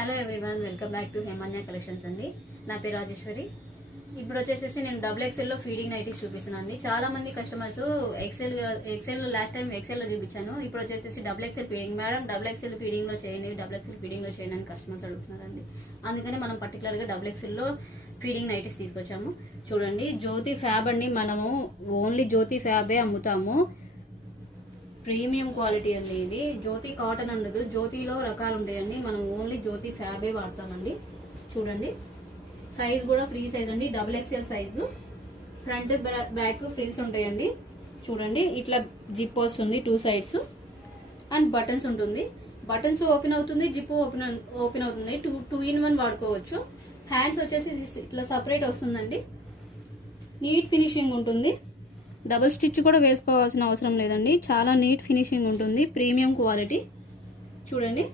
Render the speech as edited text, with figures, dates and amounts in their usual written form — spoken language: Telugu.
Hello everyone, welcome back to Hemanya collections అండి. నా పేరు రాజేశ్వరి. ఇప్పుడు వచ్చేసి నేను XXL లో ఫీడింగ్ నైటీస్ చూపిస్తున్నాను అండి. చాలా మంది customers Excel last time Excel లో చూపించాను. ఇప్పుడు వచ్చేసి XXL feeding madam, XXL feeding లో చేయండి, XXL ఫీడింగ్ లో చేయండి అని కస్టమర్స్ అడుగుతున్నారండి. అందుకని మనం పర్టికులర్ గా XXL లో ఫీడింగ్ నైటీస్ తీసుకొచ్చాము. చూడండి, జ్యోతి ఫ్యాబ్ అండి. మనము ఓన్లీ జ్యోతి ఫ్యాబే అమ్ముతాము. ప్రీమియం క్వాలిటీ అండి. ఇది జ్యోతి కాటన్ ఉండదు, జ్యోతిలో రకాలు ఉంటాయండి. మనం ఓన్లీ జ్యోతి ఫ్యాబే వాడతామండి. చూడండి, సైజ్ కూడా ఫ్రీ సైజ్ అండి, XXL size. Front back frills ఉంటాయండి. చూడండి, ఇట్లా జిప్ వస్తుంది 2 సైడ్స్ అండ్ బటన్స్ ఉంటుంది. బటన్స్ ఓపెన్ అవుతుంది, జిప్ ఓపెన్ అవుతుంది. 2 in 1 వాడుకోవచ్చు. హ్యాండ్స్ వచ్చేసి ఇట్లా సపరేట్ వస్తుందండి. నీట్ ఫినిషింగ్ ఉంటుంది. డబుల్ స్టిచ్ కూడా వేసుకోవాల్సిన అవసరం లేదండి. చాలా నీట్ ఫినిషింగ్ ఉంటుంది. Premium quality. చూడండి,